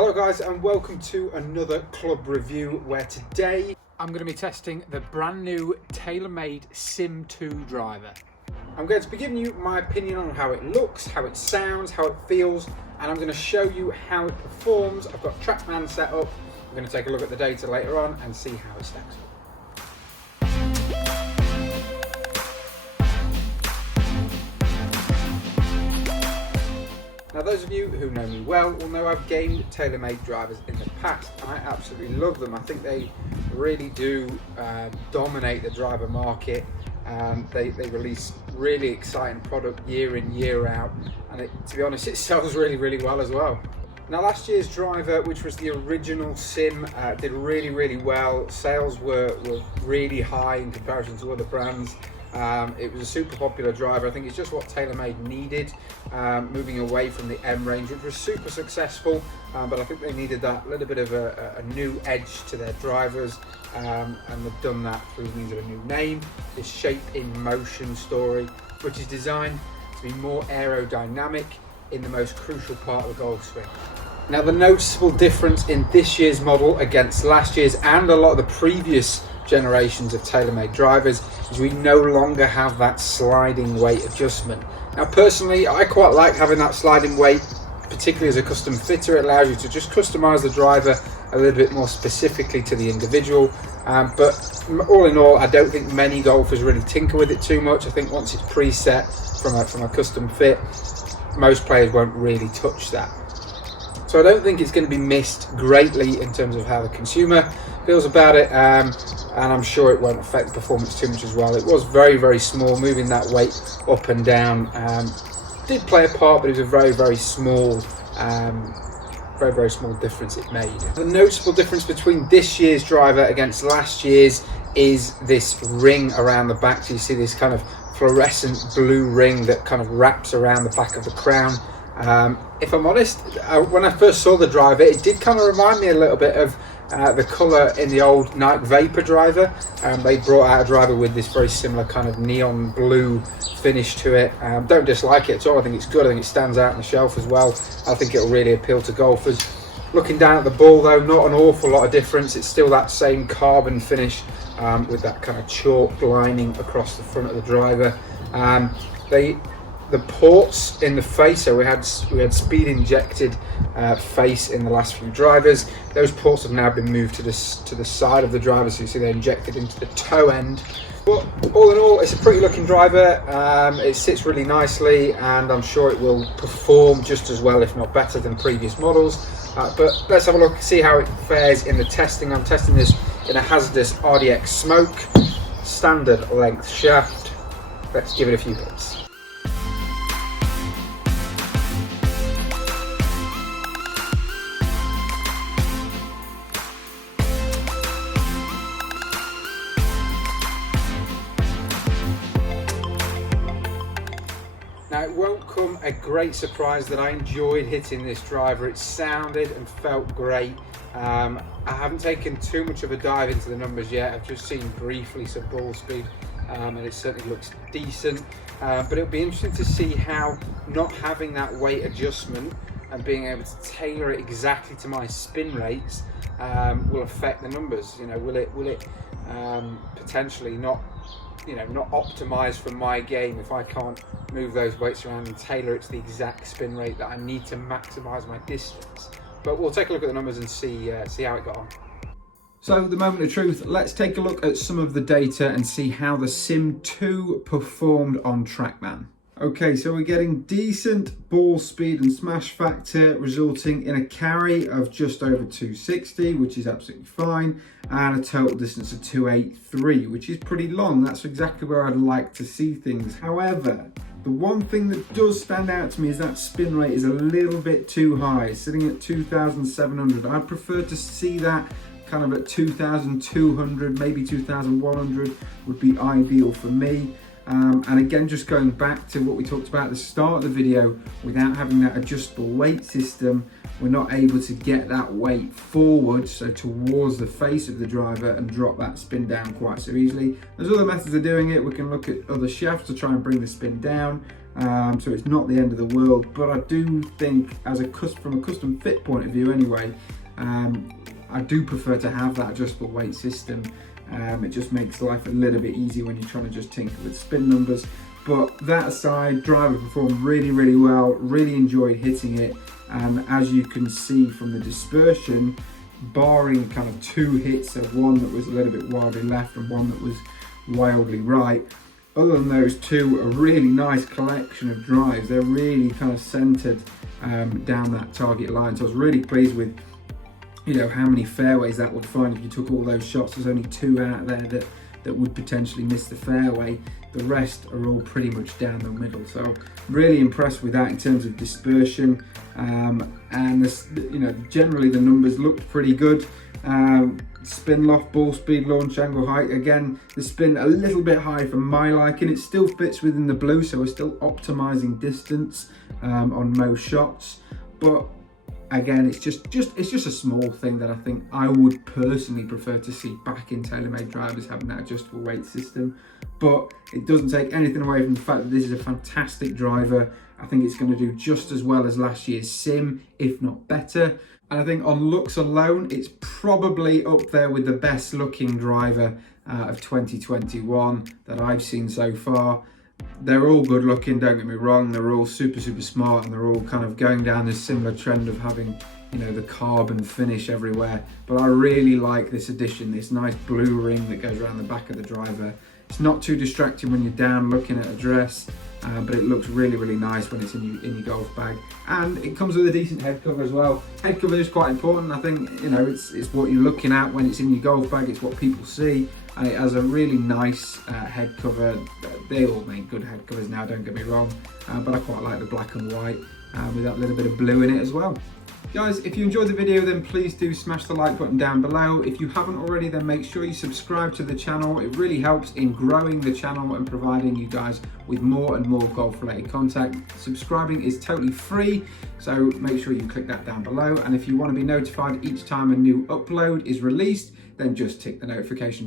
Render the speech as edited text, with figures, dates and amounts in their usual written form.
Hello guys and welcome to another club review where today I'm going to be testing the brand new TaylorMade SIM 2 driver. I'm going to be giving you my opinion on how it looks, how it sounds, how it feels, and I'm going to show you how it performs. I've got TrackMan set up. We're going to take a look at the data later on and see how it stacks up. Now those of you who know me well will know I've gamed TaylorMade drivers in the past. I absolutely love them. I think they really do dominate the driver market. They release really exciting product year in, year out, and to be honest, it sells really well as well. Now last year's driver, which was the original SIM, did really well. Sales were really high in comparison to other brands. It was a super popular driver. I think it's just what TaylorMade needed, moving away from the M range, which was super successful, but I think they needed that little bit of a new edge to their drivers, and they've done that through means of a new name, this shape in motion story, which is designed to be more aerodynamic in the most crucial part of the golf swing. Now the noticeable difference in this year's model against last year's and a lot of the previous generations of TaylorMade drivers is we no longer have that sliding weight adjustment. Now personally, I quite like having that sliding weight, particularly as a custom fitter. It allows you to just customize the driver a little bit more specifically to the individual, but all in all, I don't think many golfers really tinker with it too much. I think once it's preset from a custom fit, most players won't really touch that. So I don't think it's going to be missed greatly in terms of how the consumer feels about it, and I'm sure it won't affect the performance too much as well. It was very small, moving that weight up and down did play a part, but it was a very small small difference it made. The noticeable difference between this year's driver against last year's is this ring around the back. So you see this kind of fluorescent blue ring that kind of wraps around the back of the crown. If I'm honest, when I first saw the driver, it did kind of remind me a little bit of the colour in the old Nike Vapor driver. They brought out a driver with this very similar kind of neon blue finish to it. Don't dislike it at all. I think it's good. I think it stands out on the shelf as well. I think it'll really appeal to golfers. Looking down at the ball though, not an awful lot of difference. It's still that same carbon finish with that kind of chalk lining across the front of the driver. The ports in the face, so we had speed injected face in the last few drivers. Those ports have now been moved to the side of the driver, so you see they're injected into the toe end. But all in all, it's a pretty looking driver. It sits really nicely, and I'm sure it will perform just as well, if not better, than previous models. But let's have a look, see how it fares in the testing. I'm testing this in a hazardous RDX smoke, standard length shaft. Let's give it a few hits. Now it won't come a great surprise that I enjoyed hitting this driver. It sounded and felt great. I haven't taken too much of a dive into the numbers yet. I've just seen briefly some ball speed, and it certainly looks decent. But it'll be interesting to see how not having that weight adjustment and being able to tailor it exactly to my spin rates will affect the numbers. You know, will it potentially not optimize for my game if I can't move those weights around and tailor it to the exact spin rate that I need to maximize my distance. But we'll take a look at the numbers and see how it got on. So the moment of truth, let's take a look at some of the data and see how the SIM 2 performed on TrackMan. Okay, so we're getting decent ball speed and smash factor, resulting in a carry of just over 260, which is absolutely fine, and a total distance of 283, which is pretty long. That's exactly where I'd like to see things. However, the one thing that does stand out to me is that spin rate is a little bit too high, sitting at 2,700. I'd prefer to see that kind of at 2,200, maybe 2,100 would be ideal for me. And again, just going back to what we talked about at the start of the video, without having that adjustable weight system, we're not able to get that weight forward, so towards the face of the driver, and drop that spin down quite so easily. There's other methods of doing it. We can look at other shafts to try and bring the spin down, so it's not the end of the world. But I do think, from a custom fit point of view anyway, I do prefer to have that adjustable weight system. It just makes life a little bit easier when you're trying to just tinker with spin numbers. But that aside, driver performed really, really well, really enjoyed hitting it. As you can see from the dispersion, barring kind of 2 hits, so one that was a little bit wildly left and one that was wildly right, other than those 2, a really nice collection of drives. They're really kind of centered down that target line. So I was really pleased with, you know, how many fairways that would find if you took all those shots. There's only 2 out there that would potentially miss the fairway. The rest are all pretty much down the middle. So really impressed with that in terms of dispersion. And this, you know, generally the numbers looked pretty good. Spin loft, ball speed, launch angle, height. Again, the spin a little bit high for my liking. It still fits within the blue, so we're still optimizing distance on most shots. But again, it's just a small thing that I think I would personally prefer to see back in TaylorMade drivers, having that adjustable weight system. But it doesn't take anything away from the fact that this is a fantastic driver. I think it's going to do just as well as last year's SIM, if not better. And I think on looks alone, it's probably up there with the best looking driver of 2021 that I've seen so far. They're all good looking, don't get me wrong. They're all super, super smart, and they're all kind of going down this similar trend of having, you know, the carbon finish everywhere. But I really like this addition, this nice blue ring that goes around the back of the driver. It's not too distracting when you're down looking at a dress, but it looks really, really nice when it's in your golf bag. And it comes with a decent head cover as well. Head cover is quite important. I think, you know, it's what you're looking at when it's in your golf bag. It's what people see. And it has a really nice head cover. They all make good head covers now, don't get me wrong. But I quite like the black and white with that little bit of blue in it as well. Guys, if you enjoyed the video, then please do smash the like button down below. If you haven't already, then make sure you subscribe to the channel. It really helps in growing the channel and providing you guys with more and more golf related content. Subscribing is totally free, so make sure you click that down below. And if you want to be notified each time a new upload is released, then just tick the notification bell.